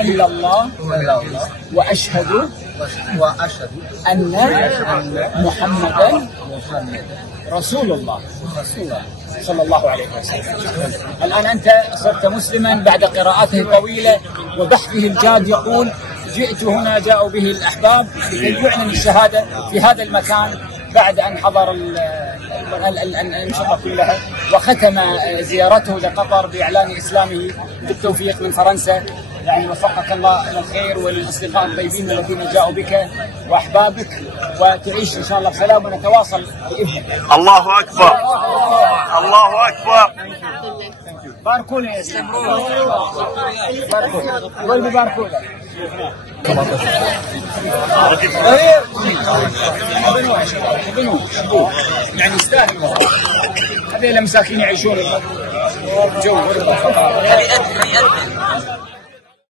إلا الله وأشهد أن محمدا رسول الله صلى الله عليه وسلم. الآن أنت صرت مسلما بعد قراءته الطويلة وبحثه الجاد. يقول: جئت هنا جاءوا به الأحباب ليعلن الشهادة في هذا المكان بعد أن حضر الأنشطة كلها، وختم زيارته لقطر بإعلان إسلامه بالتوفيق من فرنسا. يعني وفقك الله إلى الخير وللأصدقاء الطيبين الذين جاءوا بك وأحبابك، وتعيش إن شاء الله بسلام ونتواصل بإذن الله. الله أكبر، الله أكبر. باركوا لي يا سيدي، باركوا، باركوا لي. يعني يستاهل، هذول مساكين يعيشون جو.